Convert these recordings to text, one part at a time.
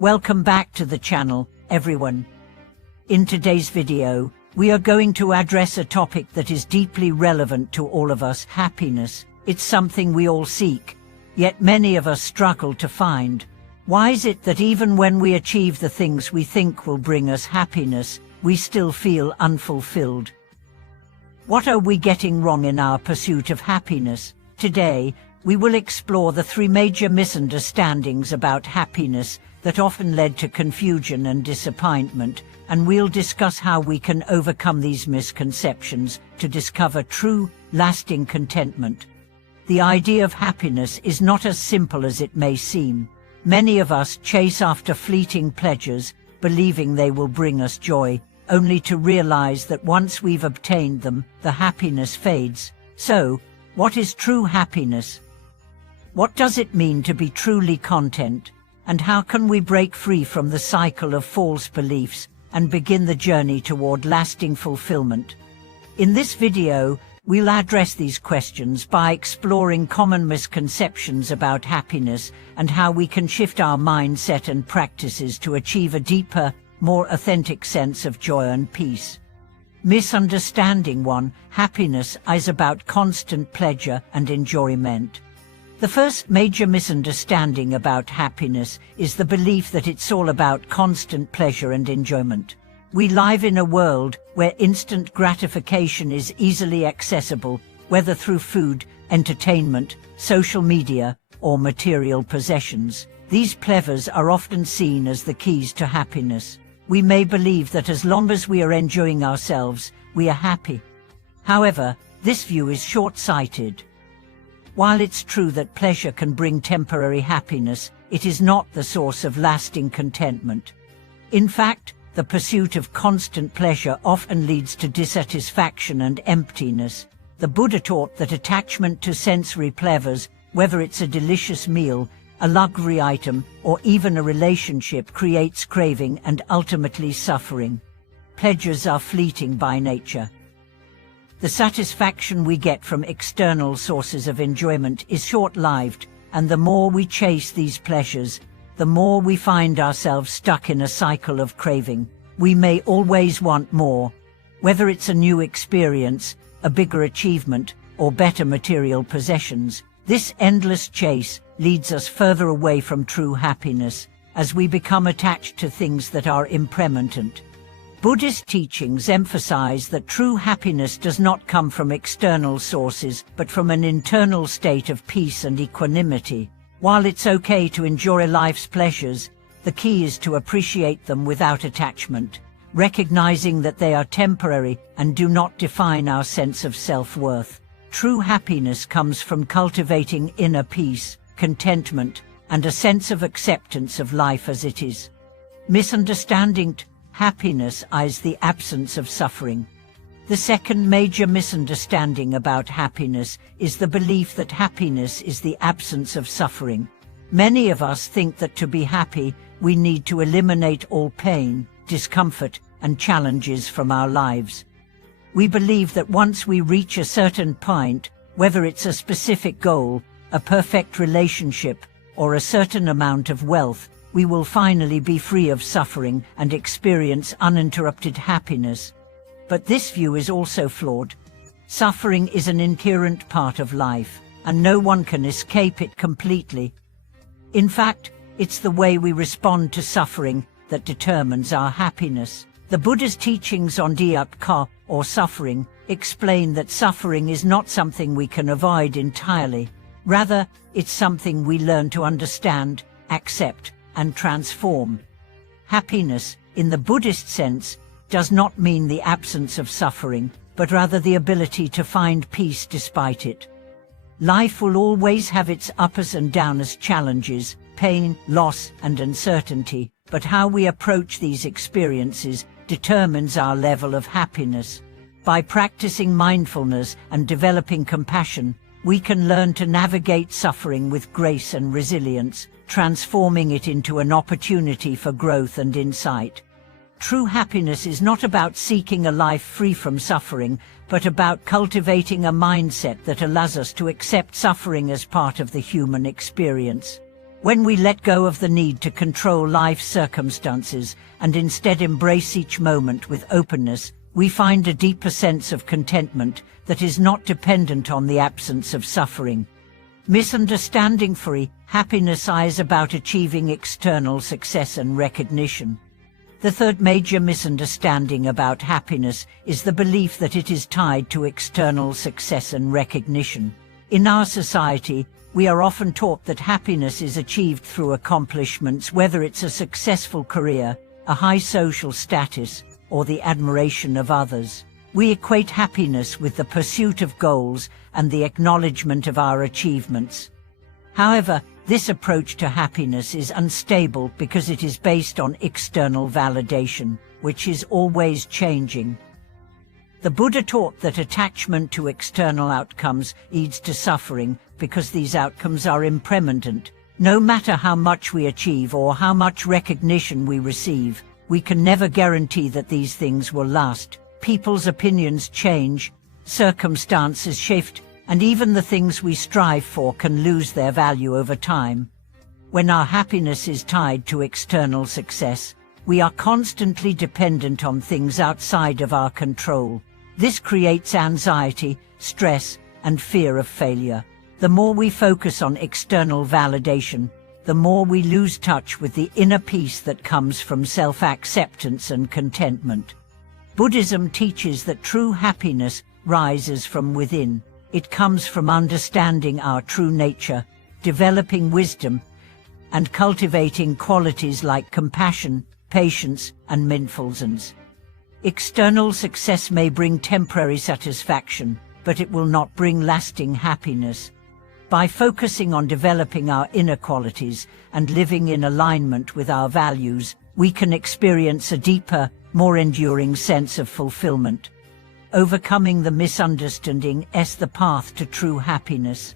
Welcome back to the channel, everyone. In today's video, we are going to address a topic that is deeply relevant to all of us: happiness. It's something we all seek, yet many of us struggle to find. Why is it that even when we achieve the things we think will bring us happiness, we still feel unfulfilled? What are we getting wrong in our pursuit of happiness? Today, we will explore the three major misunderstandings about happiness that often led to confusion and disappointment, and we'll discuss how we can overcome these misconceptions to discover true, lasting contentment. The idea of happiness is not as simple as it may seem. Many of us chase after fleeting pleasures, believing they will bring us joy, only to realize that once we've obtained them, the happiness fades. So, what is true happiness? What does it mean to be truly content? And how can we break free from the cycle of false beliefs and begin the journey toward lasting fulfillment? In this video, we'll address these questions by exploring common misconceptions about happiness and how we can shift our mindset and practices to achieve a deeper, more authentic sense of joy and peace. Misunderstanding 1: Happiness is about constant pleasure and enjoyment. The first major misunderstanding about happiness is the belief that it's all about constant pleasure and enjoyment. We live in a world where instant gratification is easily accessible, whether through food, entertainment, social media, or material possessions. These pleasures are often seen as the keys to happiness. We may believe that as long as we are enjoying ourselves, we are happy. However, this view is short-sighted. While it's true that pleasure can bring temporary happiness, it is not the source of lasting contentment. In fact, the pursuit of constant pleasure often leads to dissatisfaction and emptiness. The Buddha taught that attachment to sensory pleasures, whether it's a delicious meal, a luxury item, or even a relationship, creates craving and ultimately suffering. Pleasures are fleeting by nature. The satisfaction we get from external sources of enjoyment is short-lived, and the more we chase these pleasures, the more we find ourselves stuck in a cycle of craving. We may always want more, whether it's a new experience, a bigger achievement, or better material possessions. This endless chase leads us further away from true happiness, as we become attached to things that are impermanent. Buddhist teachings emphasize that true happiness does not come from external sources, but from an internal state of peace and equanimity. While it's okay to enjoy life's pleasures, the key is to appreciate them without attachment, recognizing that they are temporary and do not define our sense of self-worth. True happiness comes from cultivating inner peace, contentment, and a sense of acceptance of life as it is. Misunderstanding happiness is the absence of suffering. The second major misunderstanding about happiness is the belief that happiness is the absence of suffering. Many of us think that to be happy, we need to eliminate all pain, discomfort, and challenges from our lives. We believe that once we reach a certain point, whether it's a specific goal, a perfect relationship, or a certain amount of wealth, we will finally be free of suffering and experience uninterrupted happiness. But this view is also flawed. Suffering is an inherent part of life, and no one can escape it completely. In fact, it's the way we respond to suffering that determines our happiness. The Buddha's teachings on dukkha, or suffering, explain that suffering is not something we can avoid entirely. Rather, it's something we learn to understand, accept, and transform. Happiness, in the Buddhist sense, does not mean the absence of suffering, but rather the ability to find peace despite it. Life will always have its uppers and downers, challenges, pain, loss, and uncertainty, but how we approach these experiences determines our level of happiness. By practicing mindfulness and developing compassion, we can learn to navigate suffering with grace and resilience, transforming it into an opportunity for growth and insight. True happiness is not about seeking a life free from suffering, but about cultivating a mindset that allows us to accept suffering as part of the human experience. When we let go of the need to control life's circumstances and instead embrace each moment with openness, we find a deeper sense of contentment that is not dependent on the absence of suffering. Misunderstanding-free happiness is about achieving external success and recognition. The third major misunderstanding about happiness is the belief that it is tied to external success and recognition. In our society, we are often taught that happiness is achieved through accomplishments, whether it's a successful career, a high social status, or the admiration of others. We equate happiness with the pursuit of goals and the acknowledgement of our achievements. However, this approach to happiness is unstable because it is based on external validation, which is always changing. The Buddha taught that attachment to external outcomes leads to suffering because these outcomes are impermanent. No matter how much we achieve or how much recognition we receive, we can never guarantee that these things will last. People's opinions change, circumstances shift, and even the things we strive for can lose their value over time. When our happiness is tied to external success, we are constantly dependent on things outside of our control. This creates anxiety, stress, and fear of failure. The more we focus on external validation, the more we lose touch with the inner peace that comes from self-acceptance and contentment. Buddhism teaches that true happiness rises from within. It comes from understanding our true nature, developing wisdom, and cultivating qualities like compassion, patience, and mindfulness. External success may bring temporary satisfaction, but it will not bring lasting happiness. By focusing on developing our inner qualities and living in alignment with our values, we can experience a deeper, more enduring sense of fulfillment. Overcoming the misunderstanding is the path to true happiness.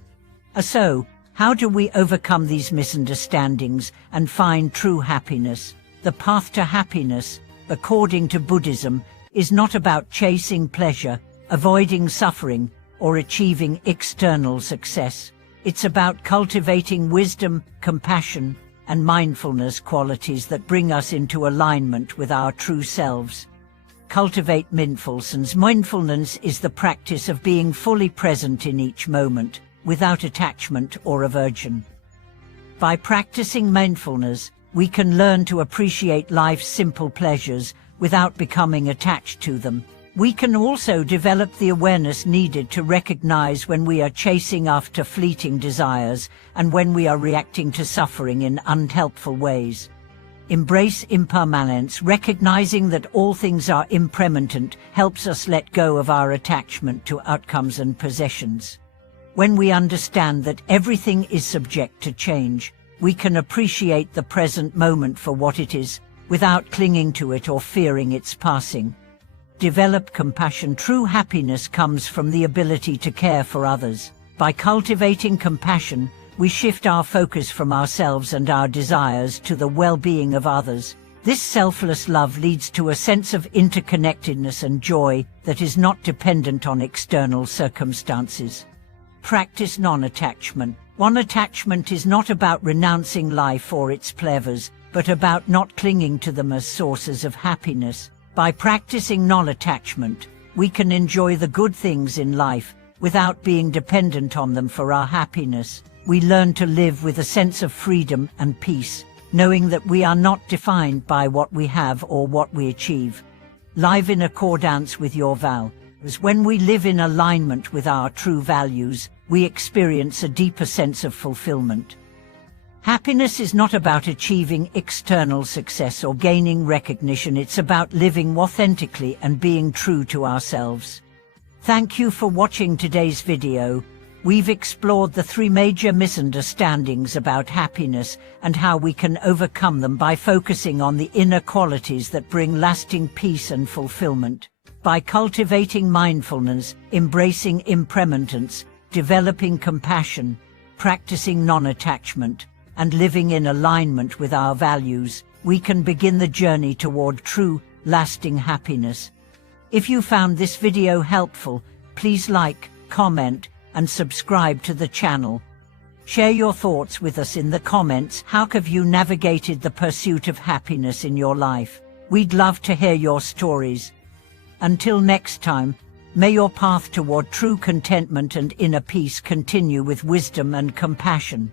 So, how do we overcome these misunderstandings and find true happiness? The path to happiness, according to Buddhism, is not about chasing pleasure, avoiding suffering, or achieving external success. It's about cultivating wisdom, compassion, and mindfulness, qualities that bring us into alignment with our true selves. Cultivate mindfulness. Mindfulness is the practice of being fully present in each moment, without attachment or aversion. By practicing mindfulness, we can learn to appreciate life's simple pleasures without becoming attached to them. We can also develop the awareness needed to recognize when we are chasing after fleeting desires and when we are reacting to suffering in unhelpful ways. Embrace impermanence. Recognizing that all things are impermanent helps us let go of our attachment to outcomes and possessions. When we understand that everything is subject to change, we can appreciate the present moment for what it is, without clinging to it or fearing its passing. Develop compassion. True happiness comes from the ability to care for others. By cultivating compassion, we shift our focus from ourselves and our desires to the well-being of others. This selfless love leads to a sense of interconnectedness and joy that is not dependent on external circumstances. Practice non-attachment. Non-attachment is not about renouncing life or its pleasures, but about not clinging to them as sources of happiness. By practicing non-attachment, we can enjoy the good things in life without being dependent on them for our happiness. We learn to live with a sense of freedom and peace, knowing that we are not defined by what we have or what we achieve. Live in accordance with your values. When we live in alignment with our true values, we experience a deeper sense of fulfillment. Happiness is not about achieving external success or gaining recognition. It's about living authentically and being true to ourselves. Thank you for watching today's video. We've explored the 3 major misunderstandings about happiness and how we can overcome them by focusing on the inner qualities that bring lasting peace and fulfillment. By cultivating mindfulness, embracing impermanence, developing compassion, practicing non-attachment, and living in alignment with our values, we can begin the journey toward true, lasting happiness. If you found this video helpful, please like, comment, and subscribe to the channel. Share your thoughts with us in the comments. How have you navigated the pursuit of happiness in your life? We'd love to hear your stories. Until next time, may your path toward true contentment and inner peace continue with wisdom and compassion.